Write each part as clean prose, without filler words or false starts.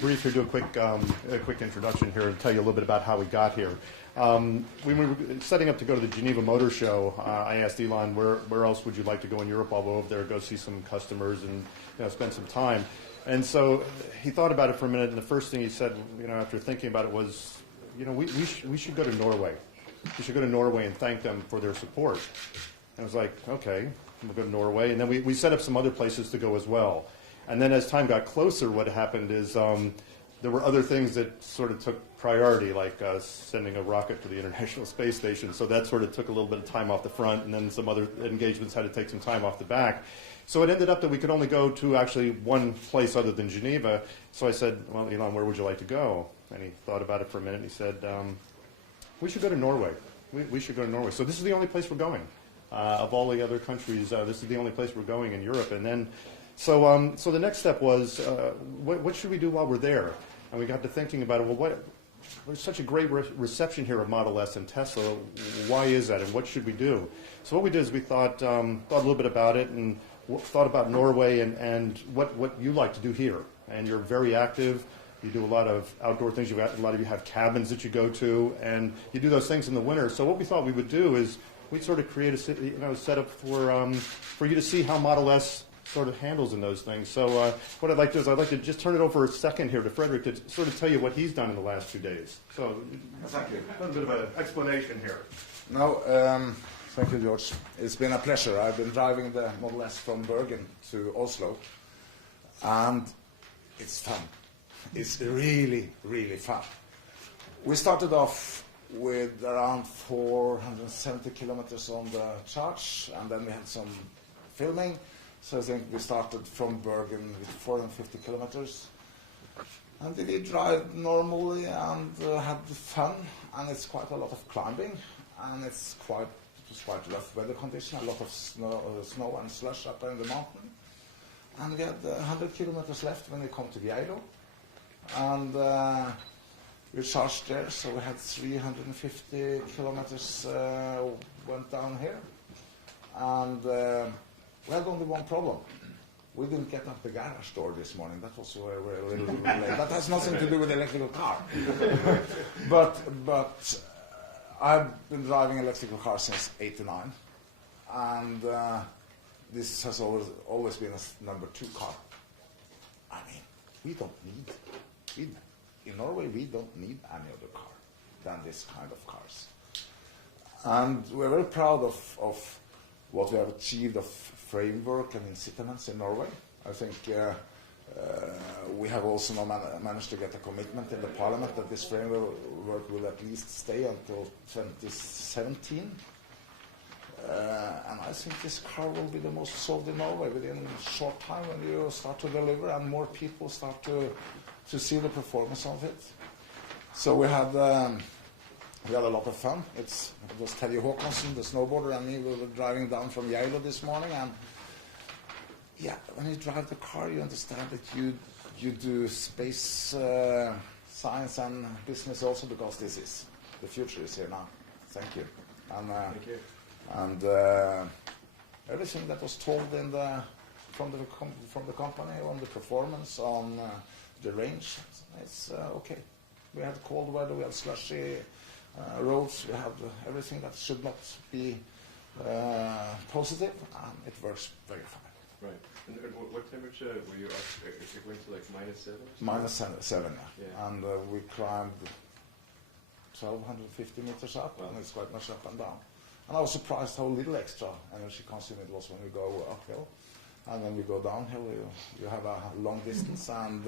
Brief here, do a quick introduction here and tell you a little bit about how we got here. When we were setting up to go to the Geneva Motor Show, I asked Elon, where else would you like to go in Europe? I'll go over there, go see some customers, and spend some time. And so he thought about it for a minute, and the first thing he said, after thinking about it, was, we should go to Norway. We should go to Norway and thank them for their support. And I was like, okay, we'll go to Norway, and then we set up some other places to go as well. And then as time got closer, what happened is there were other things that sort of took priority, like sending a rocket to the International Space Station. So that sort of took a little bit of time off the front, and then some other engagements had to take some time off the back. So it ended up that we could only go to actually one place other than Geneva. So I said, well, Elon, where would you like to go? And he thought about it for a minute, and he said, we should go to Norway. We should go to Norway. So this is the only place we're going. Of all the other countries, this is the only place we're going in Europe. And then So the next step was, what should we do while we're there? And we got to thinking about it. Well, there's such a great reception here of Model S and Tesla. Why is that, and what should we do? So what we did is we thought a little bit about it, and thought about Norway and what you like to do here. And you're very active. You do a lot of outdoor things. A lot of you have cabins that you go to, and you do those things in the winter. So what we thought we would do is we'd sort of create a setup for you to see how Model S sort of handles in those things. So what I'd like to do is I'd like to just turn it over a second here to Frederick to sort of tell you what he's done in the last 2 days. So thank you. A little bit of an explanation here. No, thank you, George. It's been a pleasure. I've been driving the Model S from Bergen to Oslo, and it's fun. It's really, really fun. We started off with around 470 kilometers on the charge, and then we had some filming. So I think we started from Bergen with 450 kilometers. And we did drive normally and had fun, and it's quite a lot of climbing, and it was quite rough weather condition, a lot of snow and slush up in the mountain. And we had 100 kilometers left when we come to Geilo. And we charged there, so we had 350 kilometers went down here. And we had only one problem. We didn't get up the garage door this morning. That was where we're a little late. That has nothing to do with the electrical car. but I've been driving electrical cars since '89, and this has always been a number 2 car. I mean, in Norway we don't need any other car than this kind of cars. And we're very proud of what we have achieved of framework and incentives in Norway. I think we have also now managed to get a commitment in the parliament that this framework will at least stay until 2017. And I think this car will be the most sold in Norway within a short time when you start to deliver and more people start to see the performance of it. So we had a lot of fun. It was Terje Håkonsen, the snowboarder, and me. We were driving down from Geilo this morning, and yeah, when you drive the car, you understand that you do space science and business also, because the future is here now. Thank you. And, thank you. And everything that was told from the company on the performance, on the range, it's okay. We had cold weather, we had slushy roads, we have everything that should not be positive, and it works very fine. Right. And what temperature were you up? It went to like -7? -7, yeah. And we climbed 1,250 meters up, and it's quite much up and down. And I was surprised how little extra energy consuming it was when we go uphill. And when we go downhill, you have a long distance, and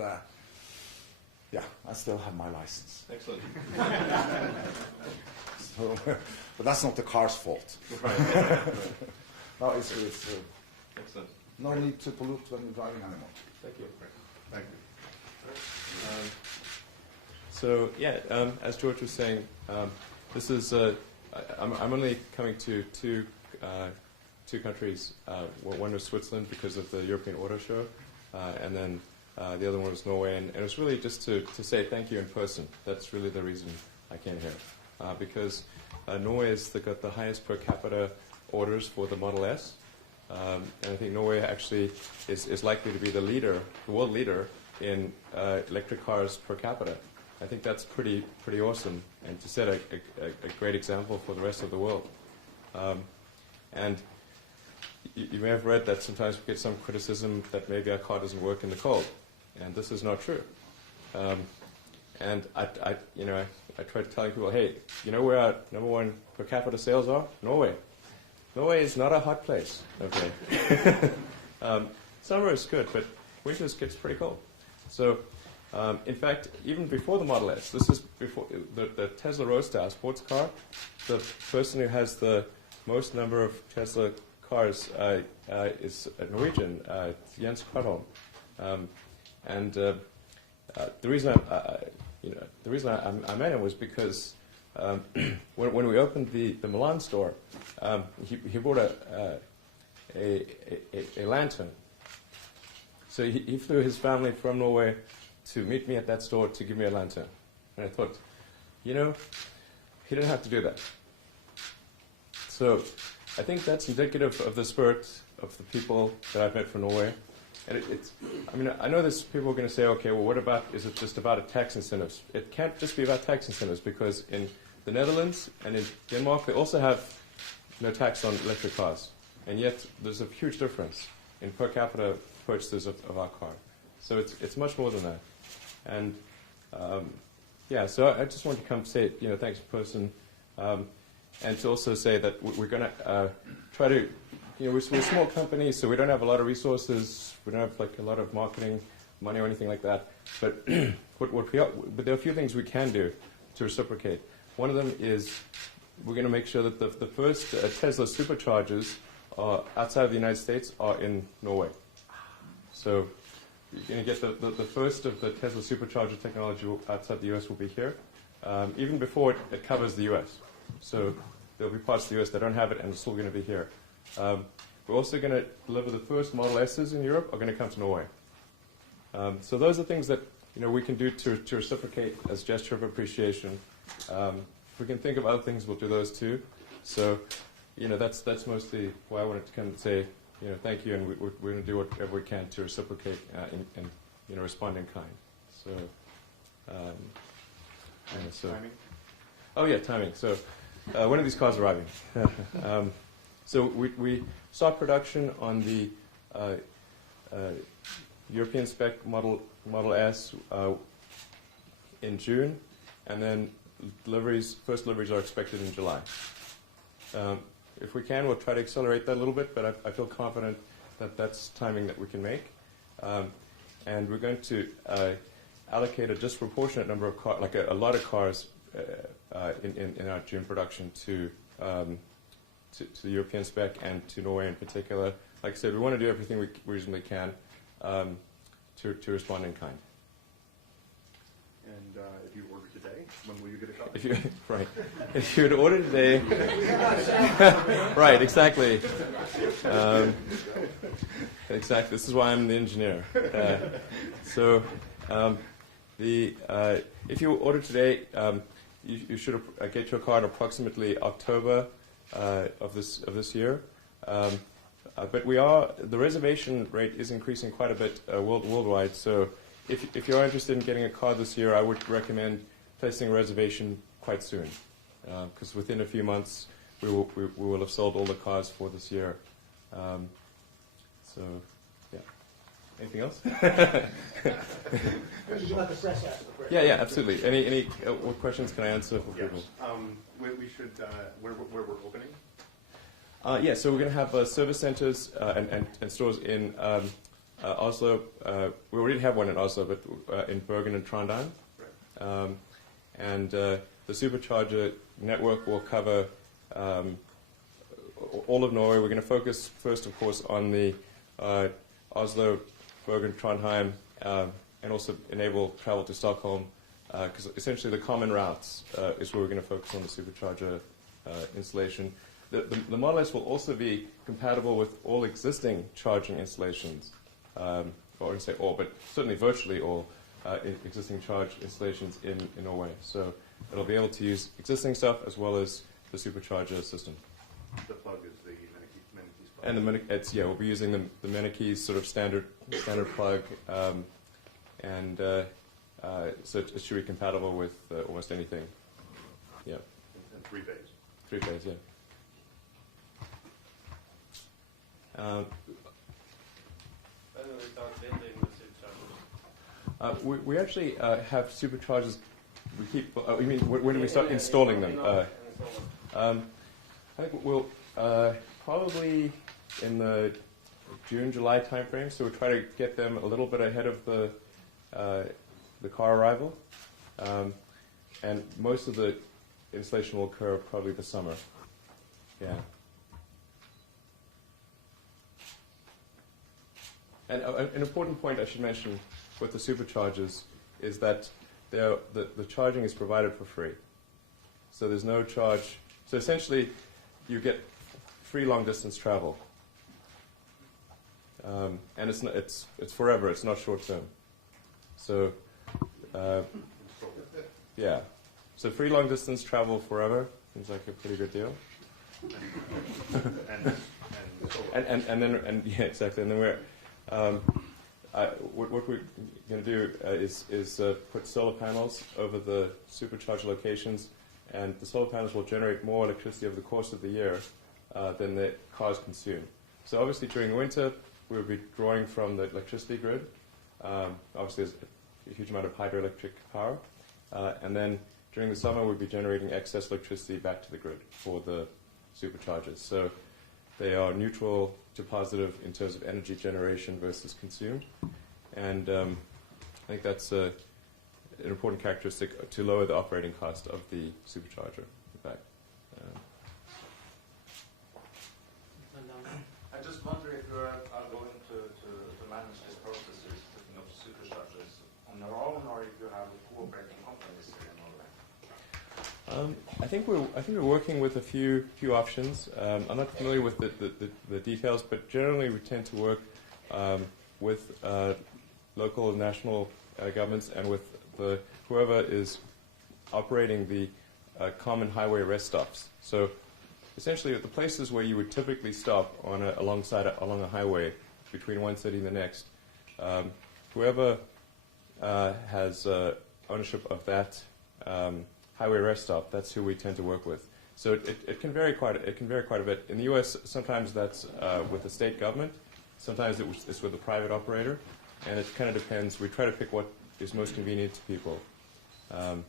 yeah, I still have my license. Excellent. So, but that's not the car's fault. Right. No, it's excellent. No need to pollute when you're driving anymore. Thank you. Thank you. So yeah, as George was saying, this is I'm only coming to two countries. One was Switzerland because of the European Auto Show, and then the other one was Norway. And it was really just to say thank you in person. That's really the reason I came here, because Norway has got the highest per capita orders for the Model S. And I think Norway actually is likely to be the world leader in electric cars per capita. I think that's pretty awesome, and to set a great example for the rest of the world. And you may have read that sometimes we get some criticism that maybe our car doesn't work in the cold, and this is not true. And I try telling people, hey, you know where our #1 per capita sales are? Norway. Norway is not a hot place. Okay. Summer is good, but winter gets pretty cold. So, in fact, even before the Model S, this is before the Tesla Roadster, our sports car. The person who has the most number of Tesla cars is a Norwegian, Jens Kvartholm. And the reason I met him was because when we opened the Milan store, he bought a lantern. So he flew his family from Norway to meet me at that store to give me a lantern. And I thought, he didn't have to do that. So I think that's indicative of the spirit of the people that I've met from Norway. And I know there's people are going to say, okay, well, what about, is it just about tax incentives? It can't just be about tax incentives, because in the Netherlands and in Denmark, they also have no tax on electric cars. And yet there's a huge difference in per capita purchases of our car. So it's much more than that. And so I just want to come say, thanks in person, and to also say that we're going to try to, we're a small company, so we don't have a lot of resources, we don't have like a lot of marketing money or anything like that. But but there are a few things we can do to reciprocate. One of them is we're going to make sure that the first Tesla superchargers outside of the United States are in Norway. So you're going to get the first of the Tesla supercharger technology outside the US will be here, even before it covers the US. So there'll be parts of the US that don't have it, and it's still going to be here. We're also going to deliver the first Model S's in Europe are going to come to Norway. So those are things that we can do to reciprocate as gesture of appreciation. If we can think of other things, we'll do those too. So that's mostly why I wanted to come and say thank you, and we're going to do whatever we can to reciprocate and respond in kind. So Timing? Oh yeah, timing. So when are these cars arriving? So we start production on the European spec Model S in June, and then first deliveries are expected in July. If we can, we'll try to accelerate that a little bit, but I feel confident that that's timing that we can make. And we're going to allocate a disproportionate number of cars, like a lot of cars in our June production to the European spec and to Norway in particular. Like I said, we want to do everything we reasonably can to respond in kind. And if you order today, when will you get a copy? If you would order today, right? Exactly. Exactly. This is why I'm the engineer. If you order today, you should get your car in approximately October of this year. But the reservation rate is increasing quite a bit worldwide. So if you're interested in getting a car this year, I would recommend placing a reservation quite soon, because within a few months we will have sold all the cars for this year. So, yeah. Anything else? Yeah, absolutely. Any what questions can I answer for people? We should where we're opening. So we're going to have service centers and stores in Oslo. We already have one in Oslo, but in Bergen and Trondheim. Right. And the supercharger network will cover all of Norway. We're going to focus first, of course, on the Oslo, Bergen, Trondheim, and also enable travel to Stockholm, because essentially the common routes is where we're going to focus on the supercharger installation. The Model S will also be compatible with all existing charging installations, or I wouldn't say all, but certainly virtually all existing charge installations in Norway. So it'll be able to use existing stuff as well as the supercharger system. The plug is the Menikeys plug. And we'll be using the Menikeys sort of standard plug, and so it should be compatible with almost anything. Yeah. And 3 bays. 3 bays, yeah. When will we start building the superchargers? We actually have superchargers. We keep. You mean when do we start installing them? I think we'll probably in the June, July timeframe. So we'll try to get them a little bit ahead of the car arrival, and most of the installation will occur probably this summer. Yeah. And an important point I should mention with the superchargers is that the charging is provided for free. So there's no charge. So essentially, you get free long-distance travel. And it's forever. It's not short-term. So, yeah. So free long-distance travel forever seems like a pretty good deal. And yeah, exactly. And then what we're going to do is put solar panels over the supercharger locations, and the solar panels will generate more electricity over the course of the year than the cars consume. So obviously during the winter, we'll be drawing from the electricity grid. Obviously there's a huge amount of hydroelectric power. And then during the summer, we'll be generating excess electricity back to the grid for the superchargers. So they are neutral to positive in terms of energy generation versus consumed. And I think that's an important characteristic to lower the operating cost of the supercharger, in fact. I just wonder if you are going to manage this process of putting up superchargers on your own, or if you have cooperating companies here in Norway. I think we're working with a few options. I'm not familiar with the details, but generally we tend to work with local and national governments and with whoever is operating the common highway rest stops. So essentially, the places where you would typically stop along a highway between one city and the next, whoever has ownership of that highway rest stop, that's who we tend to work with. So it can vary quite a bit. In the U.S., sometimes that's with the state government. Sometimes it's with a private operator, and it kind of depends. We try to pick what is most convenient to people. And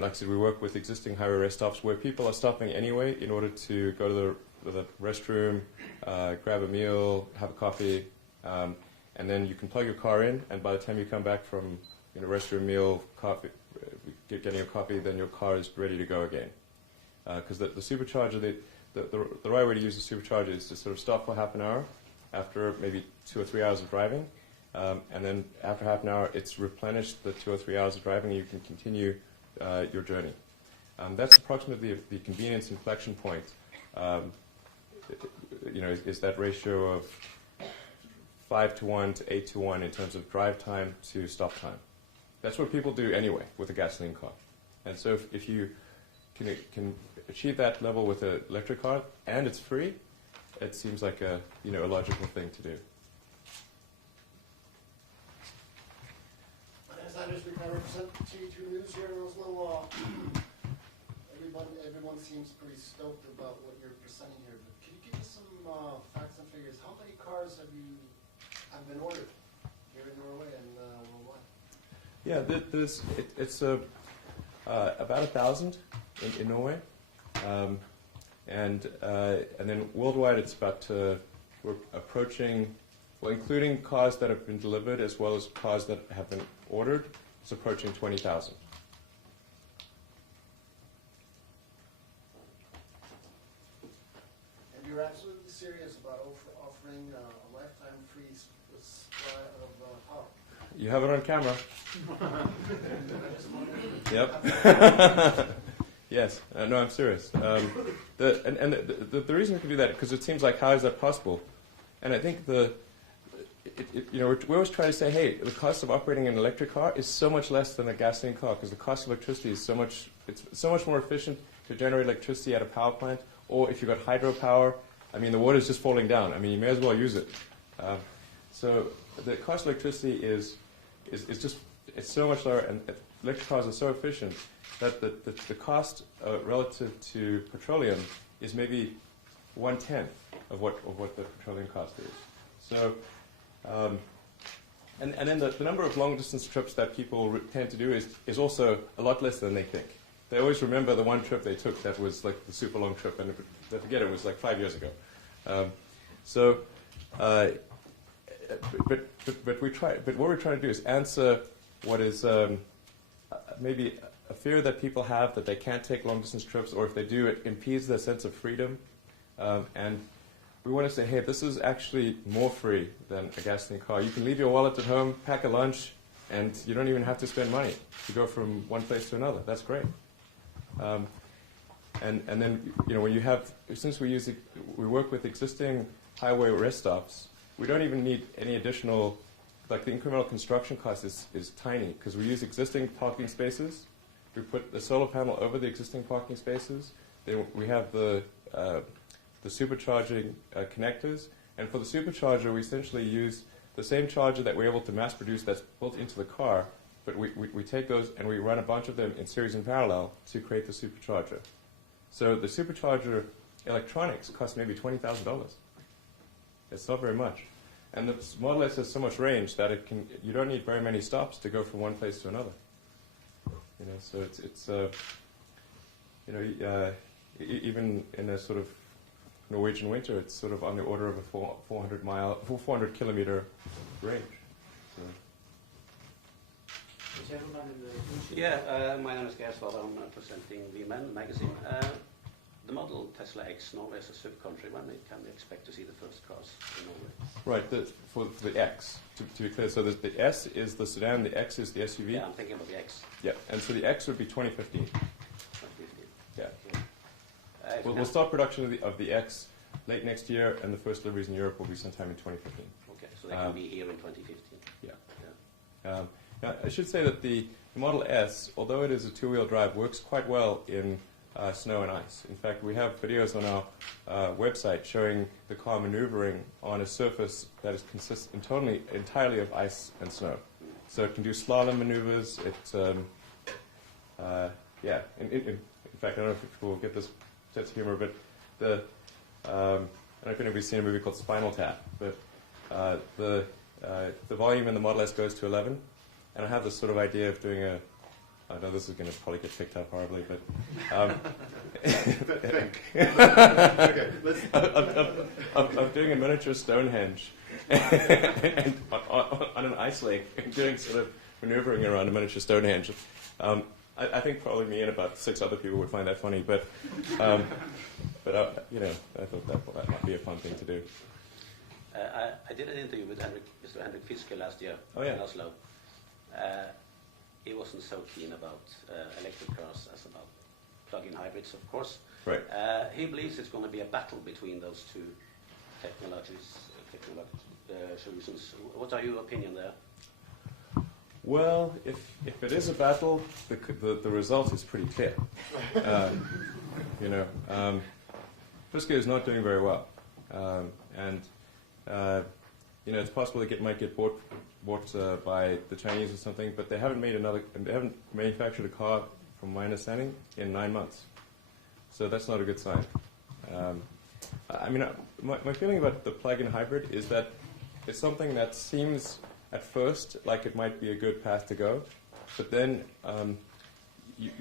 like I said, we work with existing highway rest stops where people are stopping anyway in order to go to the restroom, grab a meal, have a coffee, and then you can plug your car in, and by the time you come back from restroom, meal, coffee, getting a coffee, then your car is ready to go again. Because the supercharger, the right way to use the supercharger is to sort of stop for half an hour after maybe 2 or 3 hours of driving, and then after half an hour, it's replenished the 2 or 3 hours of driving, and you can continue your journey. That's approximately the convenience inflection point. Is that ratio of 5-to-1 to 8-to-1 in terms of drive time to stop time. That's what people do anyway with a gasoline car. And so if you can achieve that level with an electric car and it's free, it seems like a logical thing to do. As Anders, we can represent T2 News here in Oslo. Everyone seems pretty stoked about what you're presenting here. But can you give us some facts and figures? How many cars have been ordered here in Norway and worldwide? Yeah, it's about 1,000 in Norway, and then worldwide it's about we're approaching, well, including cars that have been delivered as well as cars that have been ordered, it's approaching 20,000. And you're absolutely serious about offering a lifetime free supply of power? You have it on camera. Yep. Yes. No, I'm serious. The reason we can do that because it seems like how is that possible? And I think we always try to say, hey, the cost of operating an electric car is so much less than a gasoline car because the cost of electricity is so much more efficient to generate electricity at a power plant. Or if you've got hydropower, I mean, the water's just falling down. I mean, you may as well use it. So the cost of electricity is is just, it's so much lower, and electric cars are so efficient that the cost relative to petroleum is maybe 1/10 of what the petroleum cost is. So, and then the number of long distance trips that people tend to do is also a lot less than they think. They always remember the one trip they took that was like the super long trip, and they forget it was like 5 years ago. But what we're trying to do is answer what is maybe a fear that people have that they can't take long distance trips, or if they do, it impedes their sense of freedom. And we want to say, hey, this is actually more free than a gasoline car. You can leave your wallet at home, pack a lunch, and you don't even have to spend money to go from one place to another. That's great. And then, you know, when you have, since we work with existing highway rest stops, we don't even need any additional, like the incremental construction cost is tiny, because we use existing parking spaces. We put the solar panel over the existing parking spaces. We have the supercharging connectors, and for the supercharger we essentially use the same charger that we're able to mass produce that's built into the car, but we take those and we run a bunch of them in series and parallel to create the supercharger. So the supercharger electronics cost maybe $20,000. It's not very much. And the Model S has so much range that you don't need very many stops to go from one place to another. You know, so it's you know, even in a sort of Norwegian winter, it's sort of on the order of a 400 kilometer range. So. Yeah, my name is Geir Svara. I'm presenting V-Men magazine. The model Tesla X, Norway is a sub-country. When can we expect to see the first cars in Norway? Right, for the X, to be clear. So the S is the sedan, the X is the SUV. Yeah, I'm thinking about the X. Yeah, and so the X would be 2015. 2015. Yeah. Okay. We'll start production of the X late next year, and the first deliveries in Europe will be sometime in 2015. Okay, so they can be here in 2015. Yeah. Now, I should say that the Model S, although it is a two-wheel drive, works quite well in snow and ice. In fact, we have videos on our website showing the car maneuvering on a surface that consists entirely of ice and snow. So it can do slalom maneuvers. Yeah. In fact, I don't know if we'll get this sense of humor, but I don't know if anybody's seen a movie called Spinal Tap, but the volume in the Model S goes to 11, and I have this sort of idea of doing I know this is going to probably get picked up horribly, but I'm doing a miniature Stonehenge and on an ice lake, and doing sort of maneuvering around a miniature Stonehenge. I think probably me and about 6 other people would find that funny, but you know, I thought that might be a fun thing to do. I did an interview with Mr. Henrik Fiske last year in Oslo. He wasn't so keen about electric cars as about plug-in hybrids, of course. Right. He believes it's going to be a battle between those two solutions. What are your opinion there? Well, if it is a battle, the result is pretty clear. You know, Fiske is not doing very well, and you know, it's possible it might get bought by the Chinese or something, but they haven't manufactured a car, from my understanding, in 9 months. So that's not a good sign. I mean, my feeling about the plug-in hybrid is that it's something that seems at first like it might be a good path to go, but then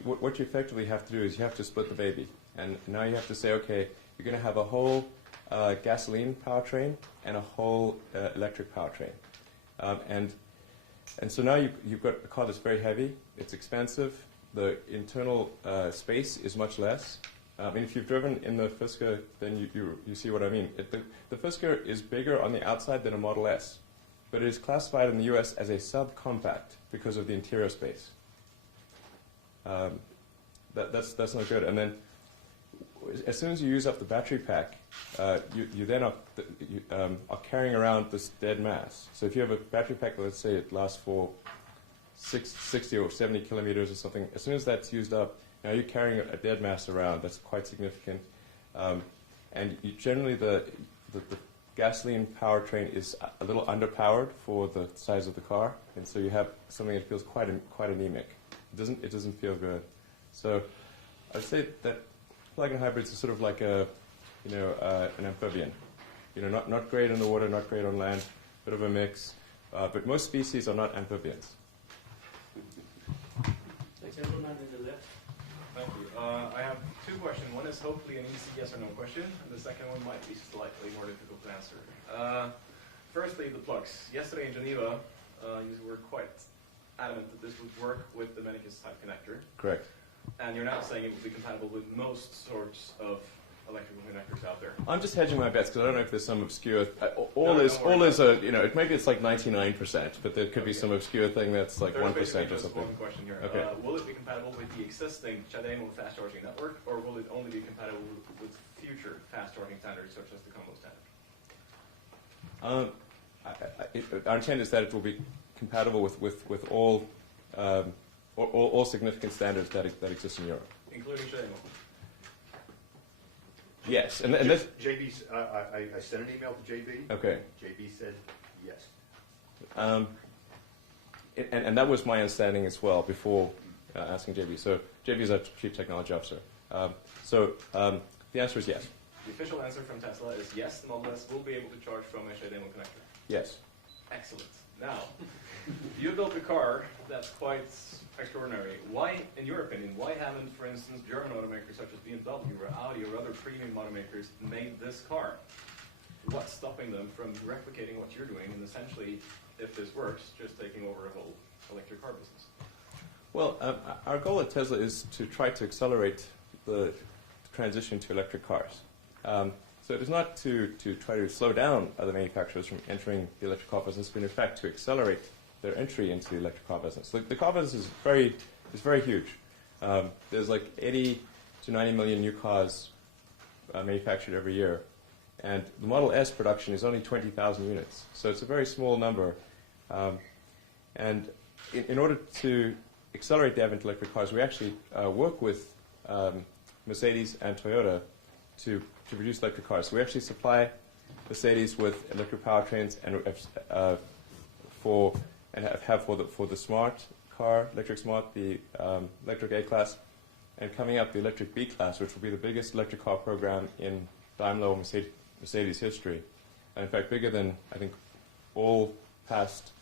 what you effectively have to do is you have to split the baby, and now you have to say, okay, you're going to have a whole gasoline powertrain and a whole electric powertrain. And so now you've got a car that's very heavy, it's expensive, the internal space is much less. I mean, if you've driven in the Fisker, then you see what I mean. The Fisker is bigger on the outside than a Model S, but it is classified in the US as a subcompact because of the interior space. That's not good. And then as soon as you use up the battery pack, you then are carrying around this dead mass. So if you have a battery pack, let's say it lasts for 60 or 70 kilometers or something, as soon as that's used up, now you're carrying a dead mass around. That's quite significant. And generally the gasoline powertrain is a little underpowered for the size of the car, and so you have something that feels quite anemic. It doesn't feel good. So I'd say that plug-in hybrids are sort of like an amphibian. Not great in the water, not great on land, bit of a mix. But most species are not amphibians. The gentleman in the left. Thank you. I have two questions. One is hopefully an easy yes or no question, and the second one might be slightly more difficult to answer. Firstly, the plugs. Yesterday in Geneva, you were quite adamant that this would work with the Mennekes type connector. Correct. And you're now saying it would be compatible with most sorts of electrical connectors out there. I'm just hedging my bets because I don't know if there's some obscure. Maybe it's like 99%, but there could be some obscure thing that's like 1% or something. Just one question here. Okay. Will it be compatible with the existing CHAdeMO fast charging network, or will it only be compatible with future fast charging standards such as the combo standard? Our intent is that it will be compatible with all significant standards that exist in Europe, Including CHAdeMO? Yes, and this. JB's, I sent an email to JB. Okay. JB said yes. And that was my understanding as well before asking JB. So JB is our Chief Technology Officer. The answer is yes. The official answer from Tesla is yes, the Model S will be able to charge from a CHAdeMO connector. Yes. Excellent. Now, you built a car that's quite extraordinary. Why, in your opinion, why haven't, for instance, German automakers such as BMW or Audi or other premium automakers made this car? What's stopping them from replicating what you're doing and essentially, if this works, just taking over a whole electric car business? Well, our goal at Tesla is to try to accelerate the transition to electric cars. So it is not to try to slow down other manufacturers from entering the electric car business, but in fact to accelerate their entry into the electric car business. The car business is very huge. There's like 80 to 90 million new cars manufactured every year, and the Model S production is only 20,000 units. So it's a very small number. And in order to accelerate the advent of electric cars, we actually work with Mercedes and Toyota to produce electric cars. So we actually supply Mercedes with electric powertrains and have for the smart car, electric smart, the electric A-Class, and coming up the electric B-Class, which will be the biggest electric car program in Daimler or Mercedes history. And in fact, bigger than, I think, all past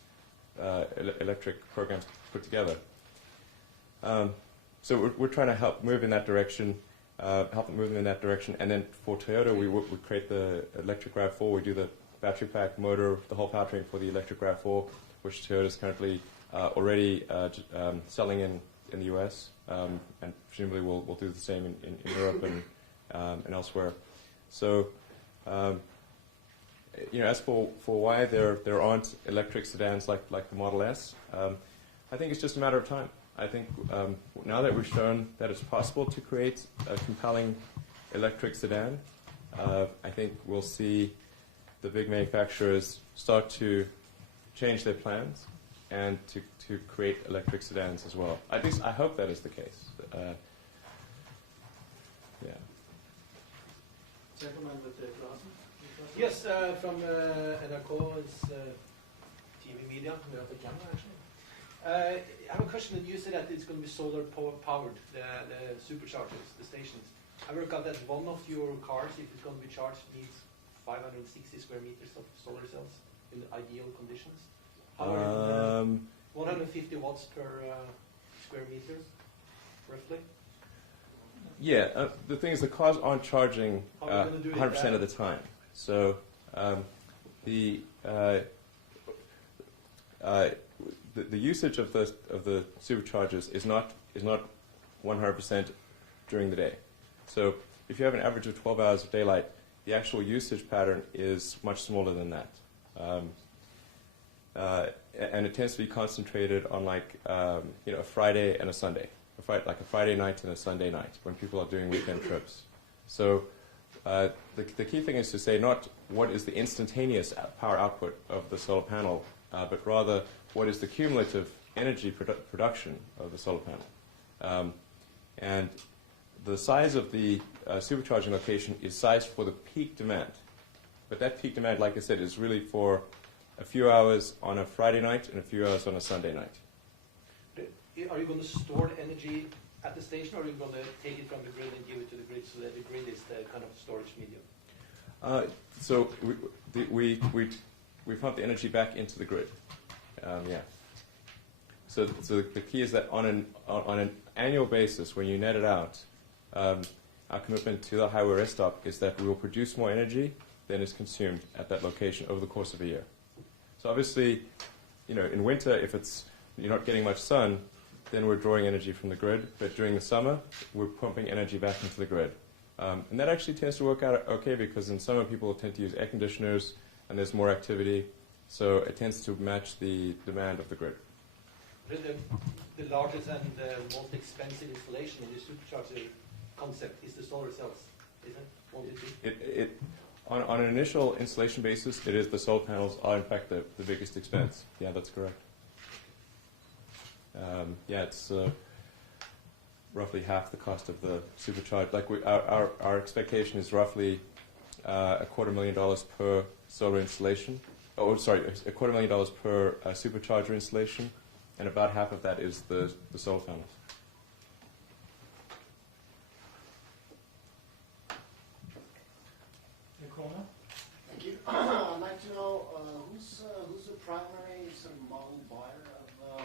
electric programs put together. So we're trying to help move in that direction, and then for Toyota, we create the electric RAV4. We do the battery pack, motor, the whole powertrain for the electric RAV4, which Toyota is currently already selling in the US, and presumably will do the same in Europe and elsewhere. So, as for why there aren't electric sedans like the Model S, I think it's just a matter of time. I think now that we've shown that it's possible to create a compelling electric sedan, I think we'll see the big manufacturers start to change their plans and to create electric sedans as well. At least I hope that is the case. Yeah. Gentleman with the glasses. Yes, from NRK, it's TV media, we have the camera actually. I have a question that you said that it's going to be solar powered, the superchargers, the stations. I work out that one of your cars, if it's going to be charged, needs 560 square meters of solar cells in ideal conditions. 150 watts per square meters, roughly. Yeah, the thing is the cars aren't charging 100% of the time. So the usage of the superchargers is not 100% during the day. So if you have an average of 12 hours of daylight, the actual usage pattern is much smaller than that. And it tends to be concentrated on a Friday and a Sunday, like a Friday night and a Sunday night when people are doing weekend trips. So the key thing is to say not what is the instantaneous power output of the solar panel, but rather what is the cumulative energy production of the solar panel. And the size of the supercharging location is sized for the peak demand. But that peak demand, like I said, is really for a few hours on a Friday night and a few hours on a Sunday night. Are you going to store the energy at the station, or are you going to take it from the grid and give it to the grid so that the grid is the kind of storage medium? So we pump the energy back into the grid. Yeah. So the key is that on an annual basis, when you net it out, our commitment to the highway rest stop is that we will produce more energy than is consumed at that location over the course of a year. So obviously, in winter, if you're not getting much sun, then we're drawing energy from the grid. But during the summer, we're pumping energy back into the grid. And that actually tends to work out okay because in summer people tend to use air conditioners and there's more activity. So it tends to match the demand of the grid. The largest and the most expensive installation in the supercharger concept is the solar cells, isn't it? On an initial installation basis, it is the solar panels are in fact the biggest expense. Yeah, that's correct. It's roughly half the cost of the supercharger. Like our expectation is roughly $250,000 per solar installation. Oh, sorry, $250,000 per supercharger installation, and about half of that is the solar panels. Thank you. I'd like to know who's the primary sort of model buyer of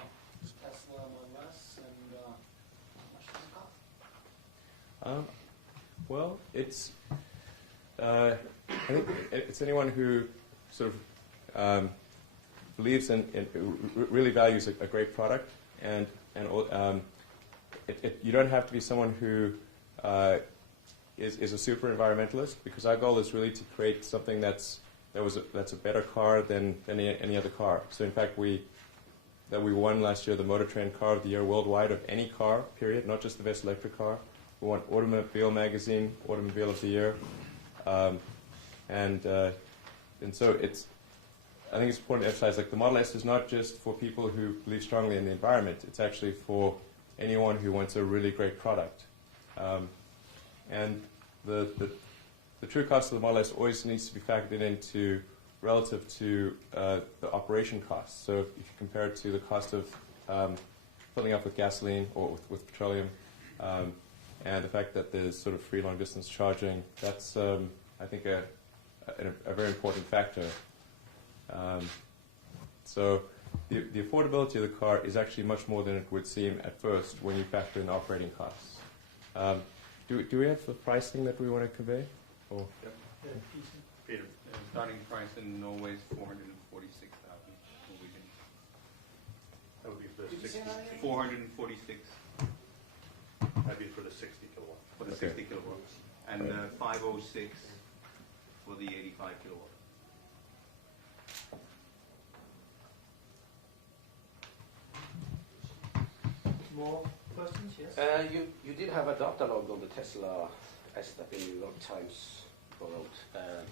Tesla Model S, and how much does it cost? Well, I think it's anyone who sort of believes in really values a great product, and you don't have to be someone who is a super environmentalist, because our goal is really to create something that's a better car than any other car. So in fact, we won last year the Motor Trend Car of the Year worldwide of any car, period, not just the best electric car. We won Automobile Magazine Automobile of the Year, and so I think it's important to emphasize, like, the Model S is not just for people who believe strongly in the environment. It's actually for anyone who wants a really great product. And the true cost of the Model S always needs to be factored into relative to the operation costs. So if you compare it to the cost of filling up with gasoline or with petroleum, and the fact that there's sort of free long-distance charging, that's, I think, a very important factor. So the affordability of the car is actually much more than it would seem at first when you factor in operating costs. Do we have the pricing that we want to convey? Or? Yep. Peter. Starting price in Norway is 446,000 Norwegian. That would be for the Did you say 60. that again? 446 That'd be for the 60 kilowatt. for the 60 kilowatts, and 506 for the 85 kilowatt. More questions? Yes. You did have a data log on the Tesla S that the New York Times borrowed.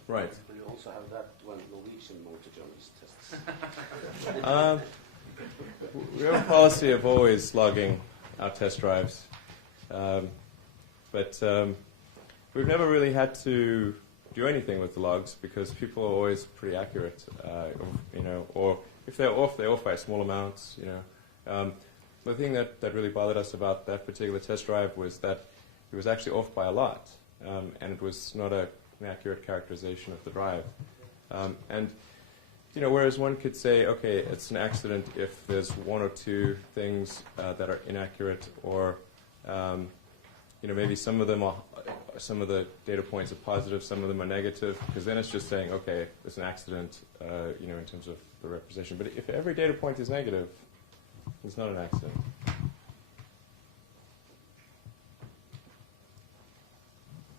Right. Will you also have that when Norwegian motor journalists tests? We have a policy of always logging our test drives, but we've never really had to do anything with the logs because people are always pretty accurate, or if they're off by small amounts, The thing that really bothered us about that particular test drive was that it was actually off by a lot, and it was not an accurate characterization of the drive. Whereas one could say, okay, it's an accident if there's one or two things that are inaccurate, or maybe some of the data points are positive, some of them are negative, because then it's just saying, okay, it's an accident, in terms of the representation. But if every data point is negative, it's not an accident.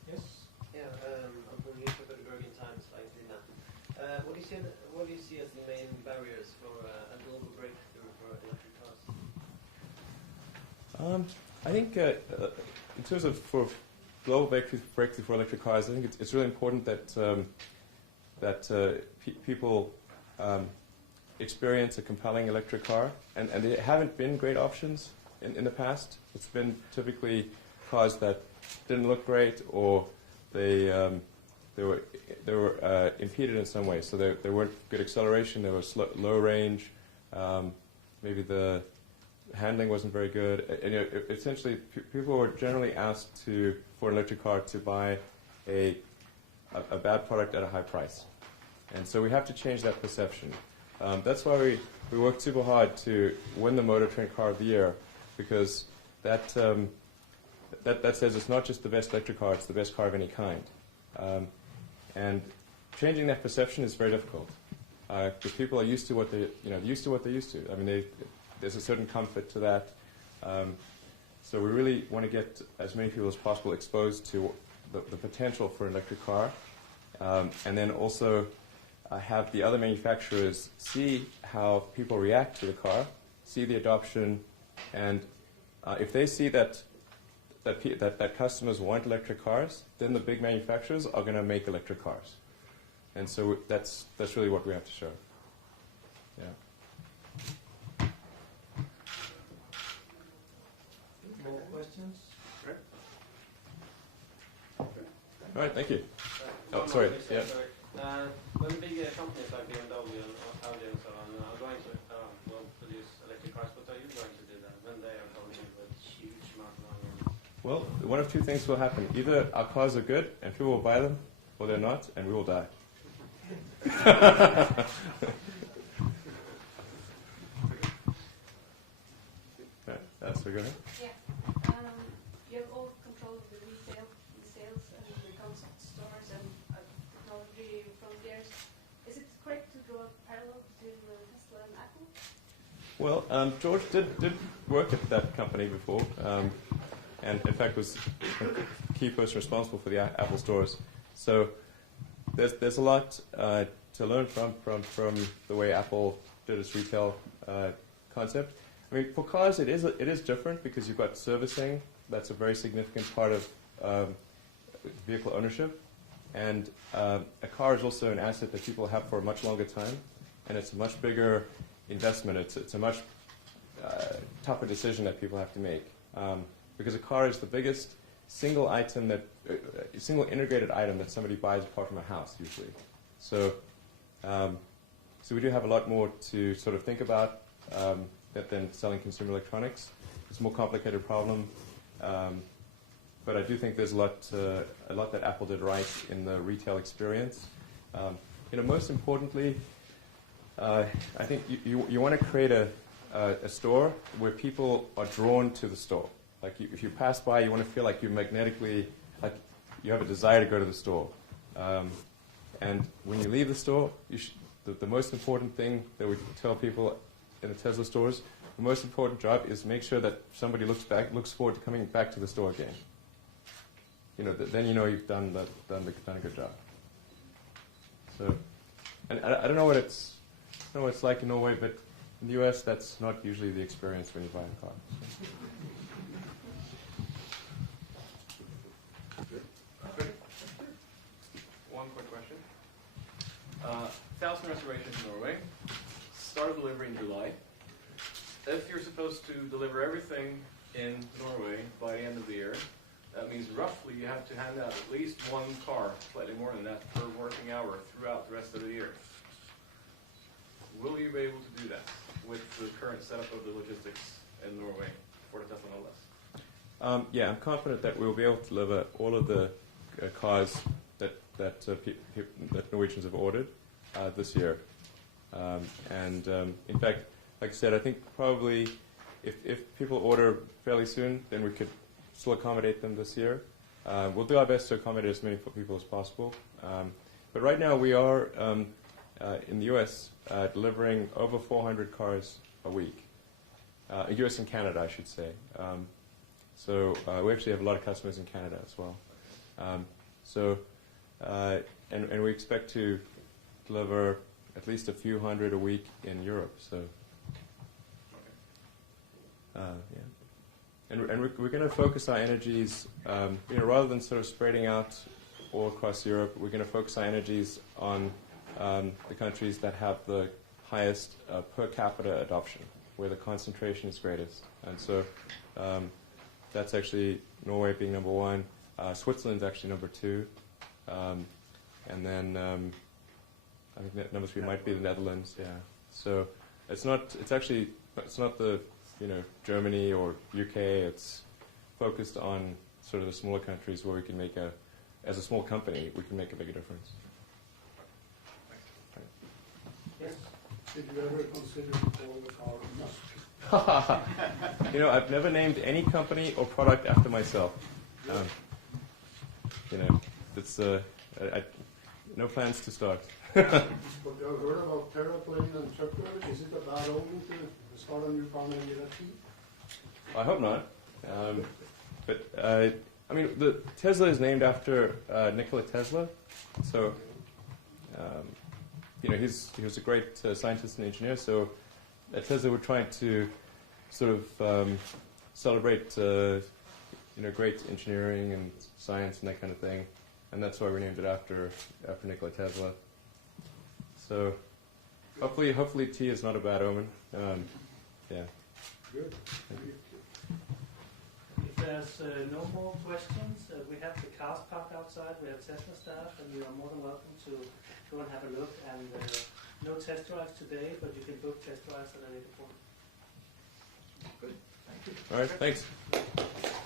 Yes. Yeah, I'm from the Bergen Times, like now. What do you see as the main barriers for a global breakthrough for electric cars? I think in terms of for global breakthrough for electric cars, I think it's really important that people experience a compelling electric car, and there haven't been great options in the past. It's been typically cars that didn't look great, or they they were impeded in some way. So they weren't good acceleration. They were low range. Maybe the handling wasn't very good. And, essentially, people were generally asked for an electric car to buy a bad product at a high price. And so we have to change that perception. That's why we worked super hard to win the Motor Trend Car of the Year, because that says it's not just the best electric car, it's the best car of any kind. And changing that perception is very difficult, because people are used to what they're used to. I mean, there's a certain comfort to that. So we really want to get as many people as possible exposed to the potential for an electric car, and then also have the other manufacturers see how people react to the car, see the adoption, and if they see that customers want electric cars, then the big manufacturers are going to make electric cars. And so that's really what we have to show. Yeah. More questions? All right, thank you. Oh, sorry. Yeah. When big companies like BMW and Audi and so on are going to produce electric cars, what are you going to do then when they are coming in with huge amount of money? Well, one of two things will happen. Either our cars are good and people will buy them, or they're not, and we will die. So go ahead. Yeah. You have all control of the retail, the sales, and the concept stores and technology frontiers. Is it correct to draw a parallel between Tesla and Apple? Well, George did work at that company before, and in fact was a key person responsible for the Apple stores. So there's a lot to learn from the way Apple did its retail concept. I mean, for cars, it is different because you've got servicing. That's a very significant part of vehicle ownership. And a car is also an asset that people have for a much longer time, and it's a much bigger investment. It's a much tougher decision that people have to make, because a car is the biggest single integrated item that somebody buys apart from a house usually. So we do have a lot more to sort of think about than selling consumer electronics. It's a more complicated problem, but I do think there's a lot that Apple did right in the retail experience. Most importantly, I think you want to create a store where people are drawn to the store. Like if you pass by, you want to feel like you magnetically, like you have a desire to go to the store. And when you leave the store, the most important thing that we tell people in the Tesla stores, the most important job is make sure that somebody looks forward to coming back to the store again. Then you've done a good job. So, and I don't know what it's like in Norway, but in the U.S. that's not usually the experience when you buy a car. One quick question. 1,000 reservations in Norway. Start of delivery in July. If you're supposed to deliver everything in Norway by the end of the year, that means roughly you have to hand out at least one car, slightly more than that, per working hour throughout the rest of the year. Will you be able to do that with the current setup of the logistics in Norway for the Tesla Model S? Yeah, I'm confident that we'll be able to deliver all of the cars that Norwegians have ordered this year. In fact, like I said, I think probably if people order fairly soon, then we could still accommodate them this year. We'll do our best to accommodate as many people as possible. But right now we are, in the U.S., delivering over 400 cars a week. U.S. and Canada, I should say. So we actually have a lot of customers in Canada as well. And we expect to deliver at least a few hundred a week in Europe. So, yeah. And we're going to focus our energies, rather than sort of spreading out all across Europe, we're going to focus our energies on the countries that have the highest per capita adoption, where the concentration is greatest. And so that's actually Norway being number one. Switzerland's actually number two. and then I think number 3 might be the Netherlands. Yeah. So it's not the Germany or UK. It's focused on sort of the smaller countries where we can make as a small company, we can make a bigger difference. Yes. Did you ever consider to call the car Musk? I've never named any company or product after myself. It's no plans to start. But I've heard about Terraplane and Tucker. Is it a bad omen to start a new company with a T? I hope not. The Tesla is named after Nikola Tesla. So, he was a great scientist and engineer. So, at Tesla, we're trying to sort of celebrate, great engineering and science and that kind of thing. And that's why we named it after Nikola Tesla. So, hopefully T is not a bad omen. Yeah. Good. If there's no more questions, we have the cars parked outside, we have Tesla staff, and you are more than welcome to go and have a look. And no test drives today, but you can book test drives at a later point. Good. Thank you. All right, thanks.